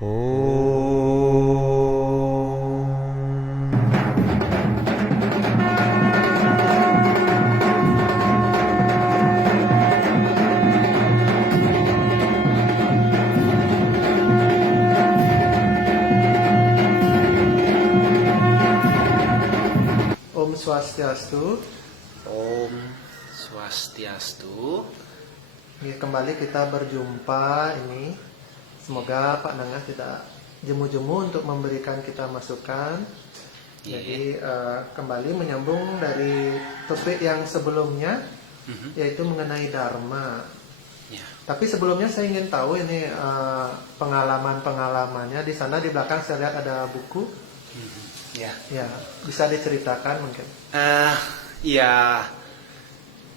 Om Swastiastu. Om Swastiastu. Ini kembali kita berjumpa ini. Semoga Pak Nengah tidak jemu-jemu untuk memberikan kita masukan. Jadi kembali menyambung dari topik yang sebelumnya, yaitu mengenai Dharma. Ya. Tapi sebelumnya saya ingin tahu ini pengalaman-pengalamannya. Di sana di belakang saya lihat ada buku. Ya. Ya, bisa diceritakan mungkin. Ya,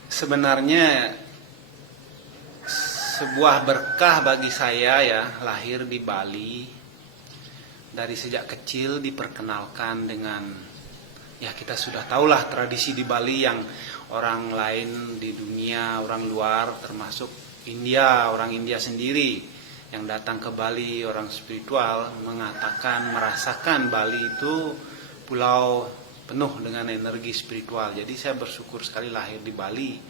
sebenarnya sebuah berkah bagi saya ya, lahir di Bali. Dari sejak kecil diperkenalkan dengan, ya kita sudah tahulah tradisi di Bali yang orang lain di dunia, orang luar termasuk India, orang India sendiri yang datang ke Bali, orang spiritual mengatakan, merasakan Bali itu pulau penuh dengan energi spiritual. Jadi saya bersyukur sekali lahir di Bali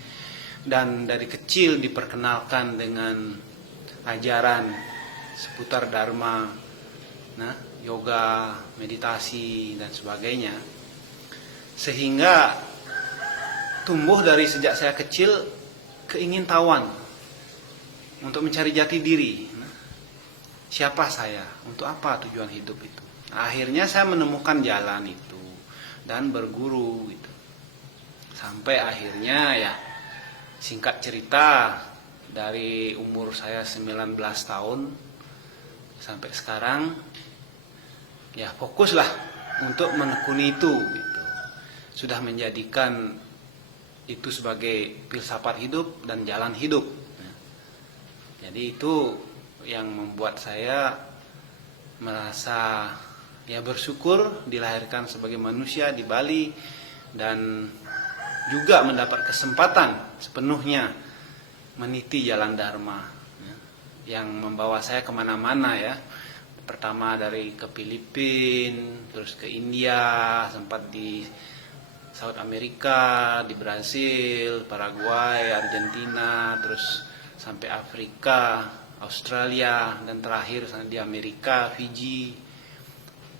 dan dari kecil diperkenalkan dengan ajaran seputar Dharma, yoga, meditasi dan sebagainya. Sehingga tumbuh dari sejak saya kecil keingintahuan untuk mencari jati diri. Siapa saya? Untuk apa tujuan hidup itu? Akhirnya saya menemukan jalan itu dan berguru gitu. Sampai akhirnya ya, singkat cerita, dari umur saya 19 tahun sampai sekarang ya fokuslah untuk menekuni itu gitu. Sudah menjadikan itu sebagai filsafat hidup dan jalan hidup. Jadi itu yang membuat saya merasa ya bersyukur dilahirkan sebagai manusia di Bali dan juga mendapat kesempatan sepenuhnya meniti jalan Dharma yang membawa saya kemana-mana ya. Pertama dari ke Filipina, terus ke India, sempat di South America, di Brasil, Paraguay, Argentina, terus sampai Afrika, Australia, dan terakhir di Amerika, Fiji.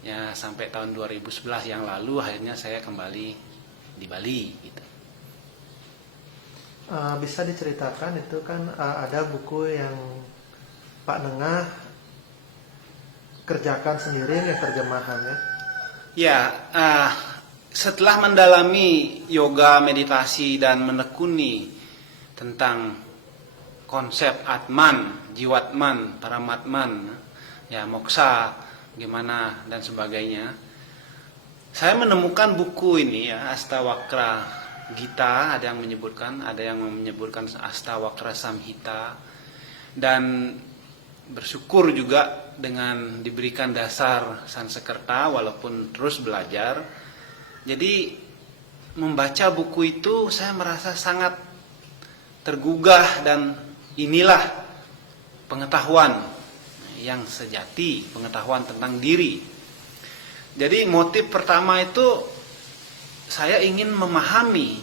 Ya, sampai tahun 2011 yang lalu akhirnya saya kembali di Bali gitu. Bisa diceritakan itu kan ada buku yang Pak Nengah kerjakan sendiri ya terjemahannya. Ya, setelah mendalami yoga, meditasi dan menekuni tentang konsep Atman, Jiwatman, Paramatman, ya moksa, gimana dan sebagainya. Saya menemukan buku ini ya, Astawakra Gita, ada yang menyebutkan Astawakra Samhita, dan bersyukur juga dengan diberikan dasar Sanskerta walaupun terus belajar. Jadi membaca buku itu saya merasa sangat tergugah dan inilah pengetahuan yang sejati, pengetahuan tentang diri. Jadi motif pertama itu saya ingin memahami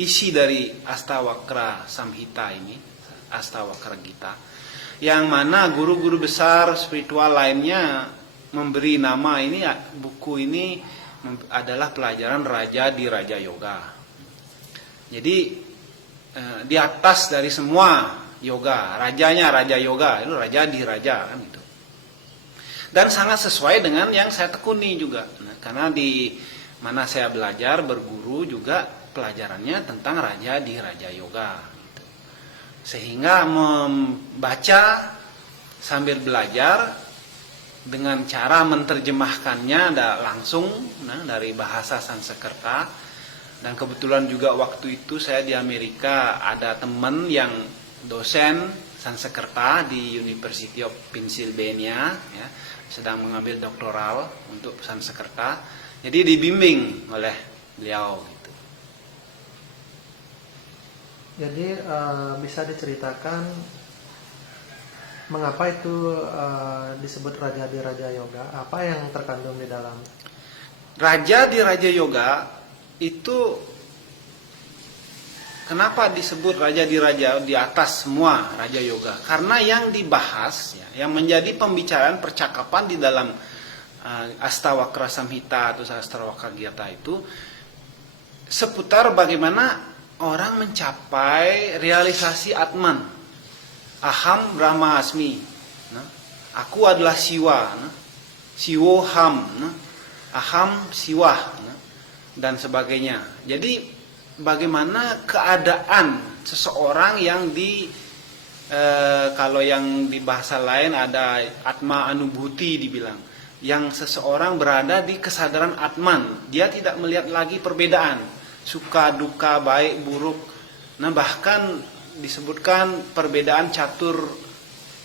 isi dari Astawakra Samhita ini, Astawakra Gita, yang mana guru-guru besar spiritual lainnya memberi nama ini, buku ini adalah pelajaran Raja di Raja Yoga. Jadi di atas dari semua yoga, rajanya Raja Yoga, itu Raja di Raja kan gitu. Dan sangat sesuai dengan yang saya tekuni juga. Karena di mana saya belajar berguru juga pelajarannya tentang Raja di Raja Yoga gitu. Sehingga membaca sambil belajar dengan cara menerjemahkannya langsung dari bahasa Sanskerta. Dan kebetulan juga waktu itu saya di Amerika ada teman yang dosen Sanskerta di University of Pennsylvania ya, sedang mengambil doktoral untuk Sanskerta. Jadi dibimbing oleh beliau gitu. Jadi bisa diceritakan Mengapa itu disebut Raja di Raja Yoga? Apa yang terkandung di dalam? Raja di Raja Yoga itu kenapa disebut Raja di Raja di atas semua Raja Yoga? Karena yang dibahas, ya, yang menjadi pembicaraan percakapan di dalam Astawakra Samhita atau Astawakra Gita itu seputar bagaimana orang mencapai realisasi Atman. Aham Brahma Asmi. Nah, aku adalah Siwa. Nah, Siwo Ham. Nah, Aham Siwa. Nah, dan sebagainya. Jadi bagaimana keadaan seseorang yang kalau yang di bahasa lain ada Atma Anubhuti dibilang. Yang seseorang berada di kesadaran Atman, dia tidak melihat lagi perbedaan, suka, duka, baik, buruk. Nah, bahkan disebutkan perbedaan catur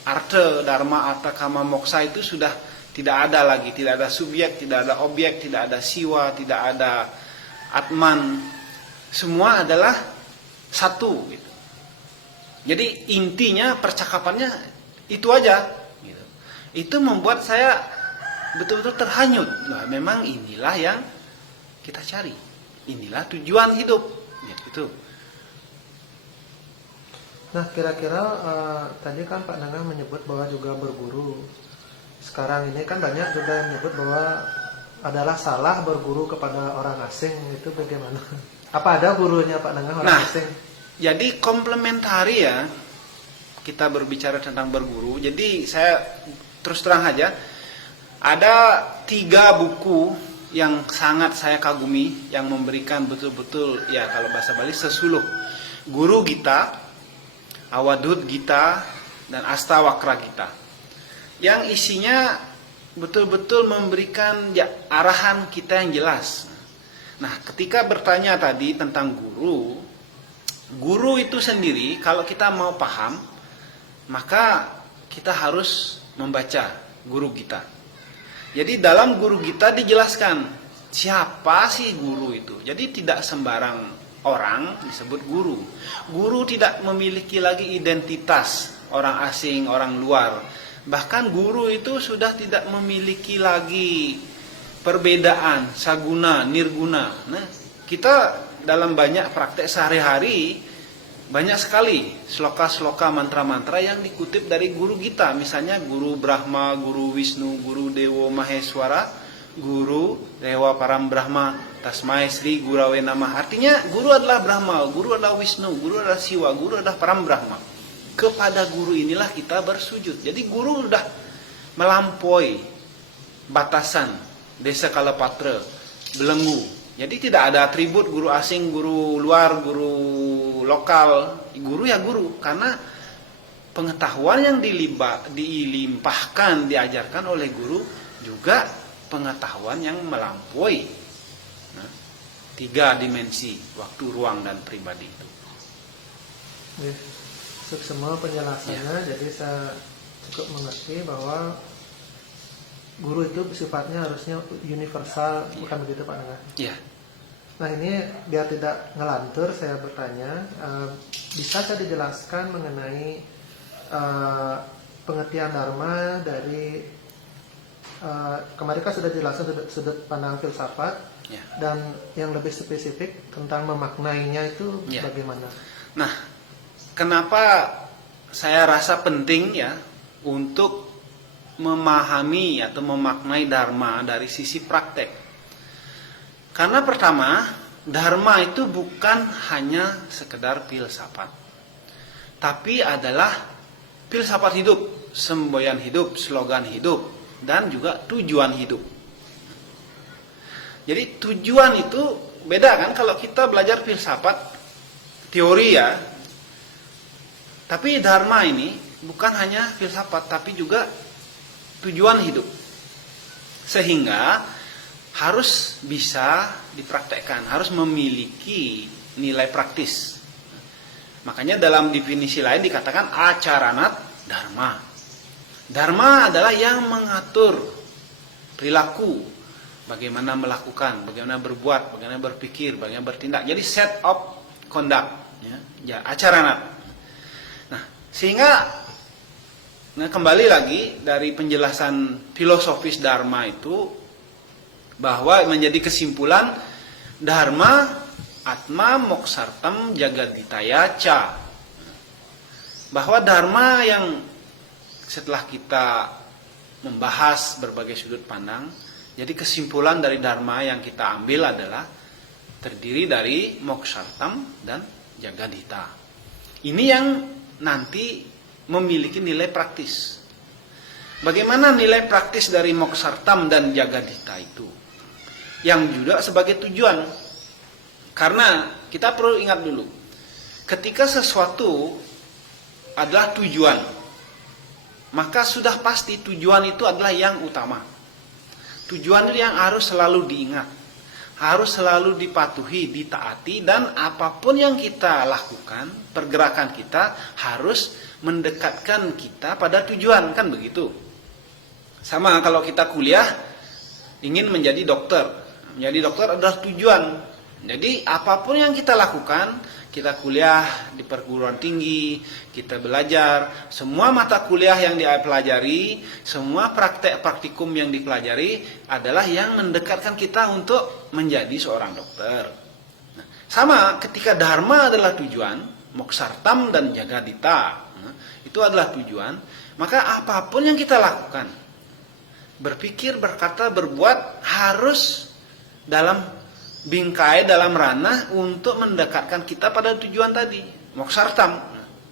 arta, dharma, arta, kama, moksa itu sudah tidak ada lagi, tidak ada subjek, tidak ada objek, tidak ada siwa, tidak ada Atman. Semua adalah satu. Gitu. Jadi intinya percakapannya itu aja. Gitu. Itu membuat saya betul-betul terhanyut. Nah, memang inilah yang kita cari. Inilah tujuan hidup. Ya, itu. Nah, kira-kira tadi kan Pak Nangah menyebut bahwa juga berguru. Sekarang ini kan banyak juga yang menyebut bahwa adalah salah berguru kepada orang asing. Itu bagaimana? Apa ada gurunya Pak Nangah orang asing? Jadi komplementari ya. Kita berbicara tentang berguru. Jadi saya terus terang aja. Ada 3 buku yang sangat saya kagumi, yang memberikan betul-betul, ya kalau bahasa Bali sesuluh. Guru Gita, Awadut Gita, dan Astawakra Gita. Yang isinya betul-betul memberikan arahan kita yang jelas. Nah, ketika bertanya tadi tentang guru, guru itu sendiri kalau kita mau paham, maka kita harus membaca guru kita. Jadi dalam guru kita dijelaskan siapa sih guru itu. Jadi tidak sembarang orang disebut guru. Guru tidak memiliki lagi identitas orang asing, orang luar. Bahkan guru itu sudah tidak memiliki lagi perbedaan saguna, nirguna. Nah, kita dalam banyak praktek sehari-hari banyak sekali sloka-sloka mantra-mantra yang dikutip dari guru kita. Misalnya guru Brahma, guru Wisnu, guru Dewa Maheswara, guru Dewa Param Brahma, Tasmai Sri Gurawe Namah. Artinya guru adalah Brahma, guru adalah Wisnu, guru adalah Siwa, guru adalah Param Brahma. Kepada guru inilah kita bersujud. Jadi guru sudah melampaui batasan desa kalapatra, belenggu. Jadi tidak ada atribut guru asing, guru luar, guru lokal. Guru ya guru, karena pengetahuan yang dilimpahkan, diajarkan oleh guru juga pengetahuan yang melampaui 3 dimensi, waktu, ruang, dan pribadi itu. Ya, semua penjelasannya, ya. Jadi saya cukup mengerti bahwa guru itu sifatnya harusnya universal, bukan begitu Pak Nangah? Iya. Nah, ini biar tidak ngelantur, saya bertanya, bisa saya dijelaskan mengenai pengertian dharma dari kemarin kan sudah dijelaskan sudut pandang filsafat, ya. Dan yang lebih spesifik tentang memaknainya itu ya. Bagaimana? Nah, kenapa saya rasa penting ya untuk memahami atau memaknai dharma dari sisi praktek. Karena pertama, dharma itu bukan hanya sekedar filsafat, tapi adalah filsafat hidup, semboyan hidup, slogan hidup, dan juga tujuan hidup. Jadi tujuan itu beda kan kalau kita belajar filsafat, teori ya. Tapi dharma ini bukan hanya filsafat, tapi juga tujuan hidup. Sehingga harus bisa dipraktekkan, harus memiliki nilai praktis. Makanya dalam definisi lain dikatakan acaranat dharma. Dharma adalah yang mengatur perilaku, bagaimana melakukan, bagaimana berbuat, bagaimana berpikir, bagaimana bertindak. Jadi set of conduct, ya acaranat. Nah, sehingga Nah, kembali lagi dari penjelasan filosofis Dharma itu, bahwa menjadi kesimpulan Dharma Atma Moksartam Jagaditaya Ca, bahwa Dharma yang setelah kita membahas berbagai sudut pandang, jadi kesimpulan dari Dharma yang kita ambil adalah terdiri dari Moksartam dan Jagadita. Ini yang nanti memiliki nilai praktis. Bagaimana nilai praktis dari Moksartam dan Jagadita itu? Yang juga sebagai tujuan. Karena kita perlu ingat dulu, ketika sesuatu adalah tujuan, maka sudah pasti tujuan itu adalah yang utama. Tujuan itu yang harus selalu diingat, harus selalu dipatuhi, ditaati, dan apapun yang kita lakukan, pergerakan kita harus mendekatkan kita pada tujuan, kan begitu. Sama kalau kita kuliah ingin menjadi dokter. Menjadi dokter adalah tujuan. Jadi apapun yang kita lakukan, kita kuliah di perguruan tinggi, kita belajar, semua mata kuliah yang dipelajari, semua praktikum yang dipelajari adalah yang mendekatkan kita untuk menjadi seorang dokter. Nah, sama ketika Dharma adalah tujuan, Moksartam dan Jagadita itu adalah tujuan, maka apapun yang kita lakukan, berpikir, berkata, berbuat harus dalam bingkai, dalam ranah untuk mendekatkan kita pada tujuan tadi, Moksartam.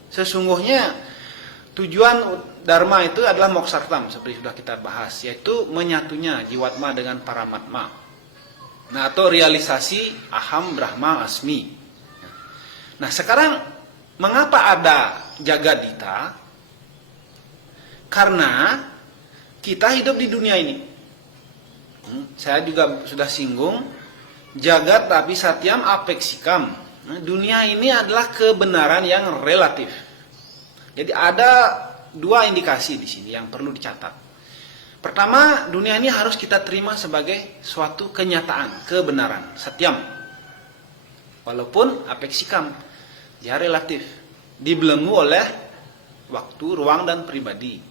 Sesungguhnya tujuan Dharma itu adalah Moksartam, seperti sudah kita bahas, yaitu menyatunya Jiwatma dengan Paramatma. Nah, atau realisasi Aham Brahma Asmi. Nah, sekarang mengapa ada Jagadita? Karena kita hidup di dunia ini. Saya juga sudah singgung, Jagat tapi satyam apeksikam. Dunia ini adalah kebenaran yang relatif. Jadi ada dua indikasi di sini yang perlu dicatat. Pertama, dunia ini harus kita terima sebagai suatu kenyataan, kebenaran, satyam. Walaupun apeksikam, ya relatif, dibelenggu oleh waktu, ruang, dan pribadi.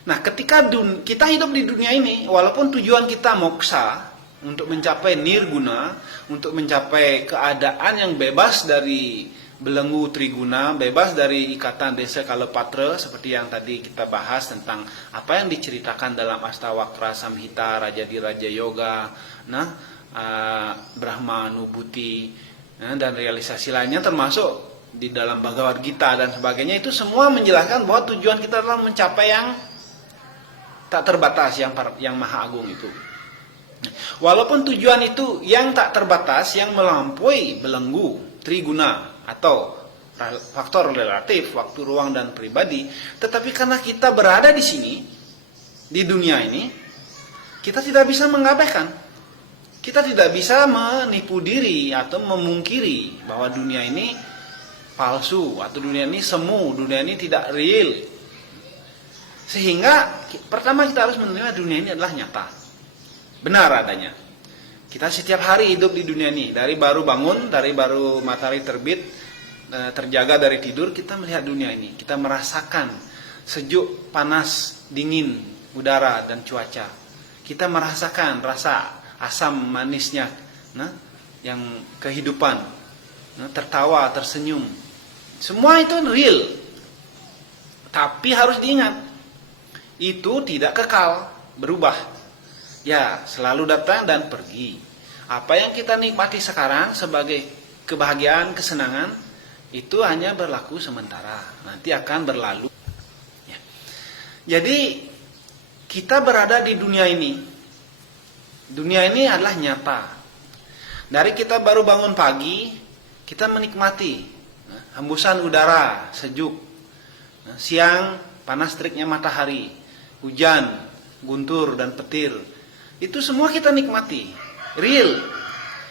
Nah, ketika kita hidup di dunia ini, walaupun tujuan kita moksa, untuk mencapai nirguna, untuk mencapai keadaan yang bebas dari belenggu triguna, bebas dari ikatan desa kalapatra, seperti yang tadi kita bahas tentang apa yang diceritakan dalam Astawakra Samhita, Raja Yoga, Brahma Nubuti, dan realisasi lainnya termasuk di dalam Bhagavad Gita dan sebagainya. Itu semua menjelaskan bahwa tujuan kita adalah mencapai yang tak terbatas, yang maha agung itu. Walaupun tujuan itu yang tak terbatas, yang melampaui belenggu triguna atau faktor relatif, waktu, ruang, dan pribadi, tetapi karena kita berada di sini, di dunia ini, kita tidak bisa mengabaikan. Kita tidak bisa menipu diri atau memungkiri bahwa dunia ini palsu, atau dunia ini semu, dunia ini tidak real. Sehingga pertama kita harus menerima dunia ini adalah nyata, benar adanya. Kita setiap hari hidup di dunia ini, dari baru bangun, dari baru matahari terbit, terjaga dari tidur, kita melihat dunia ini. Kita merasakan sejuk, panas, dingin, udara, dan cuaca. Kita merasakan rasa asam manisnya, yang kehidupan, tertawa, tersenyum. Semua itu real. Tapi harus diingat, itu tidak kekal, berubah. Ya, selalu datang dan pergi. Apa yang kita nikmati sekarang sebagai kebahagiaan, kesenangan, itu hanya berlaku sementara. Nanti akan berlalu. Ya. Jadi, kita berada di dunia ini. Dunia ini adalah nyata. Dari kita baru bangun pagi, kita menikmati hembusan udara sejuk. Siang, panas teriknya matahari. Hujan, guntur, dan petir. Itu semua kita nikmati. Real.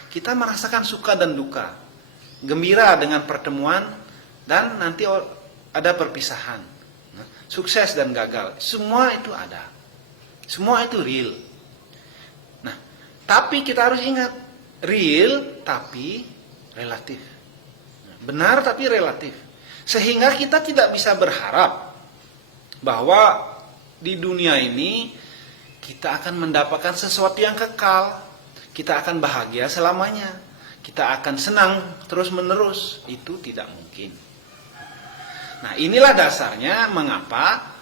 Kita merasakan suka dan duka. Gembira dengan pertemuan, dan nanti ada perpisahan. Sukses dan gagal. Semua itu ada. Semua itu real. Nah, tapi kita harus ingat, real tapi relatif. Benar tapi relatif. Sehingga kita tidak bisa berharap bahwa di dunia ini kita akan mendapatkan sesuatu yang kekal, kita akan bahagia selamanya, kita akan senang terus-menerus. Itu tidak mungkin. Nah, inilah dasarnya mengapa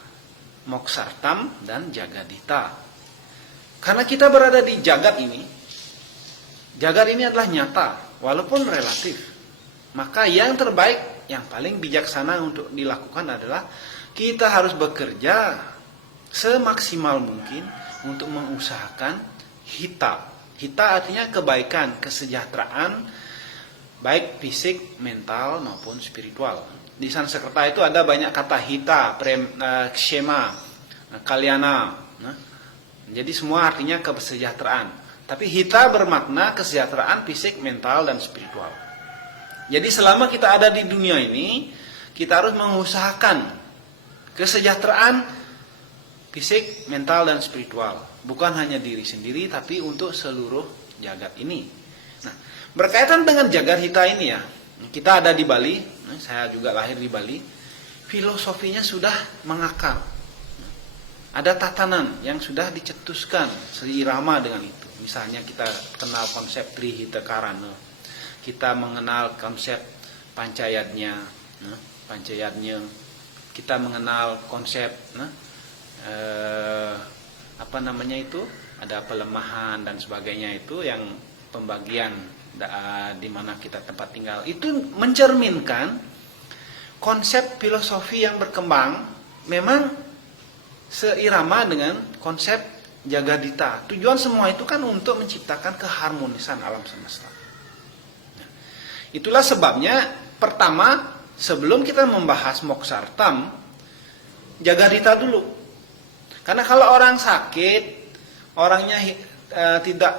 Moksartam dan Jagadita. Karena kita berada di jagat ini adalah nyata, walaupun relatif. Maka yang terbaik, yang paling bijaksana untuk dilakukan adalah kita harus bekerja semaksimal mungkin untuk mengusahakan hita. Hita artinya kebaikan, kesejahteraan, baik fisik, mental maupun spiritual. Di Sanskerta itu ada banyak kata hita, kshema, kalyana. Jadi semua artinya kesejahteraan. Tapi hita bermakna kesejahteraan fisik, mental, dan spiritual. Jadi selama kita ada di dunia ini, kita harus mengusahakan kesejahteraan fisik, mental, dan spiritual. Bukan hanya diri sendiri, tapi untuk seluruh jagat ini. Nah, berkaitan dengan jagat hita ini ya, kita ada di Bali, saya juga lahir di Bali, filosofinya sudah mengakar. Ada tatanan yang sudah dicetuskan seirama dengan itu. Misalnya kita kenal konsep Trihita Karana, kita mengenal konsep Pancayatnya, kita mengenal konsep ada pelemahan dan sebagainya, itu yang pembagian di mana kita tempat tinggal. Itu mencerminkan konsep filosofi yang berkembang memang seirama dengan konsep Jagadita. Tujuan semua itu kan untuk menciptakan keharmonisan alam semesta. Nah, itulah sebabnya pertama, sebelum kita membahas Moksartam, Jagadita dulu. Karena kalau orang sakit, orangnya tidak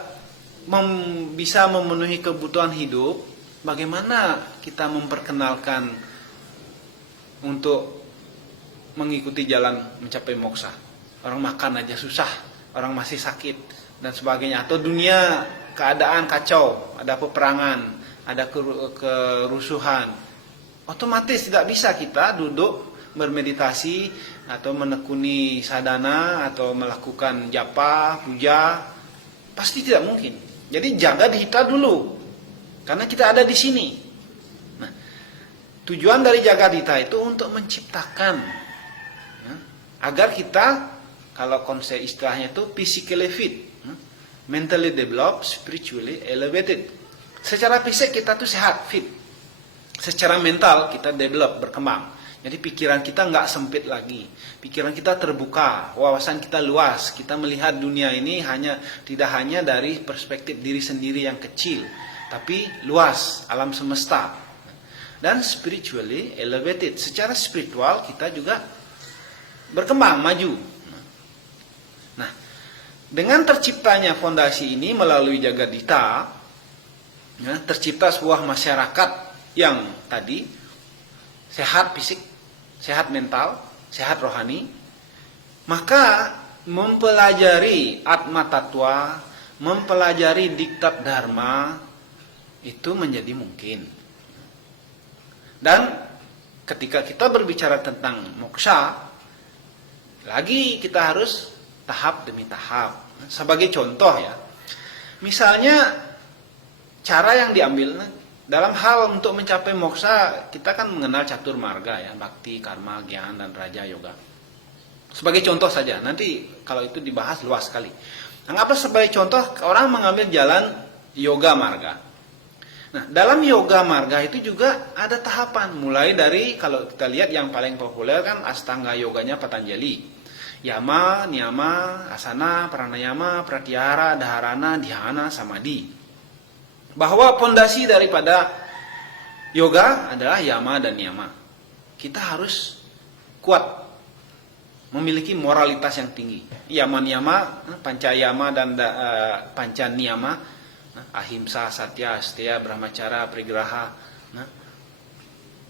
bisa memenuhi kebutuhan hidup, bagaimana kita memperkenalkan untuk mengikuti jalan mencapai moksa? Orang makan aja susah, orang masih sakit dan sebagainya. Atau dunia keadaan kacau, ada peperangan, ada kerusuhan. Otomatis tidak bisa kita duduk bermeditasi atau menekuni sadhana atau melakukan japa, puja. Pasti tidak mungkin. Jadi jaga hita dulu, karena kita ada di sini. Nah, tujuan dari Jagadita itu untuk menciptakan agar kita, kalau konsep istilahnya itu physically fit, mentally developed, spiritually elevated. Secara fisik kita tuh sehat, fit. Secara mental kita develop, berkembang. Jadi pikiran kita nggak sempit lagi, pikiran kita terbuka, wawasan kita luas, kita melihat dunia ini tidak hanya dari perspektif diri sendiri yang kecil, tapi luas, alam semesta. Dan spiritually elevated, secara spiritual kita juga berkembang, maju. Nah, dengan terciptanya fondasi ini melalui Jagadita, tercipta sebuah masyarakat yang tadi sehat fisik, sehat mental, sehat rohani, maka mempelajari Atma Tattva, mempelajari diktat Dharma itu menjadi mungkin. Dan ketika kita berbicara tentang moksha, lagi kita harus tahap demi tahap. Sebagai contoh ya, misalnya cara yang diambil dalam hal untuk mencapai moksha, kita kan mengenal catur marga ya, bakti, karma, gyan, dan raja yoga. Sebagai contoh saja, nanti kalau itu dibahas luas sekali. Anggaplah sebagai contoh, orang mengambil jalan yoga marga. Nah, dalam yoga marga itu juga ada tahapan. Mulai dari, kalau kita lihat yang paling populer kan Astanga yoganya Patanjali. Yama, niyama, asana, pranayama, pratyahara, dharana, dhyana, samadhi. Bahwa pondasi daripada yoga adalah yama dan niyama. Kita harus kuat, memiliki moralitas yang tinggi. Yama niyama, pancayama dan pancaniyama, ahimsa, satya, asteya, brahmacara, prigraha,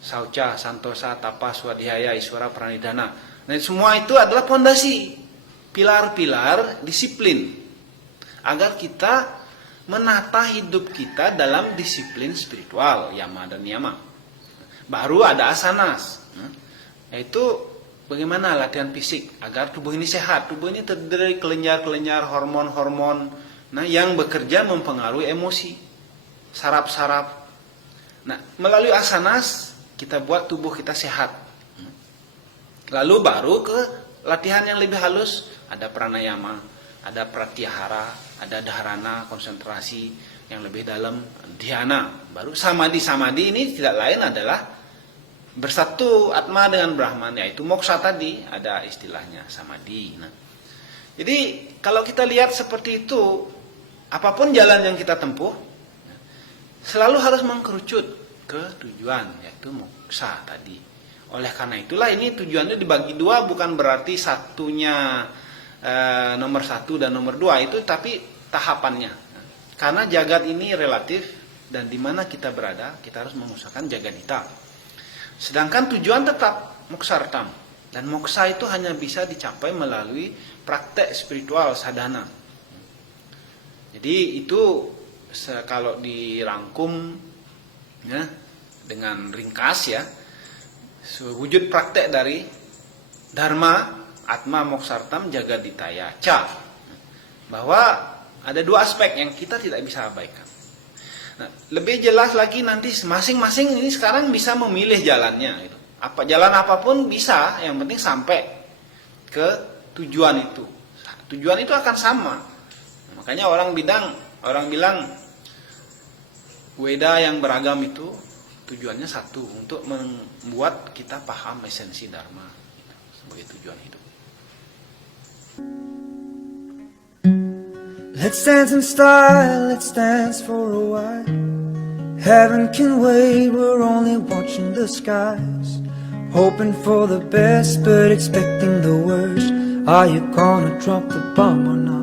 sauca, santosa, tapa, swadhyaya, iswara, pranidhana. Nah, semua itu adalah pondasi, pilar-pilar disiplin agar kita menata hidup kita dalam disiplin spiritual, yama dan niyama. Baru ada asanas, yaitu bagaimana latihan fisik agar tubuh ini sehat. Tubuh ini terdiri dari kelenjar-kelenjar, hormon-hormon, nah yang bekerja mempengaruhi emosi, saraf-saraf. Nah, melalui asanas kita buat tubuh kita sehat. Lalu baru ke latihan yang lebih halus, ada pranayama, ada pratyahara, ada dharana, konsentrasi yang lebih dalam, dhyana. Baru samadhi. Samadhi ini tidak lain adalah bersatu Atma dengan Brahman, yaitu moksa tadi, ada istilahnya samadhi. Nah, jadi kalau kita lihat seperti itu, apapun jalan yang kita tempuh, selalu harus mengkerucut ke tujuan, yaitu moksa tadi. Oleh karena itulah ini tujuannya dibagi dua, bukan berarti satunya nomor 1 dan nomor 2 itu, tapi tahapannya. Karena jagat ini relatif dan di mana kita berada, kita harus mengusahakan jagadita. Sedangkan tujuan tetap moksartam, dan moksa itu hanya bisa dicapai melalui praktek spiritual sadhana. Jadi itu kalau dirangkum ya, dengan ringkas ya, wujud praktek dari dharma atma moksartam jagaditaya ca, bahwa ada dua aspek yang kita tidak bisa abaikan. Nah, lebih jelas lagi nanti masing-masing ini sekarang bisa memilih jalannya gitu. Jalan apapun bisa, yang penting sampai ke tujuan itu. Tujuan itu akan sama. Makanya orang bilang Weda yang beragam itu tujuannya satu, untuk membuat kita paham esensi dharma gitu, sebagai tujuan hidup. Let's dance in style, let's dance for a while. Heaven can wait, we're only watching the skies. Hoping for the best, but expecting the worst. Are you gonna drop the bomb or not?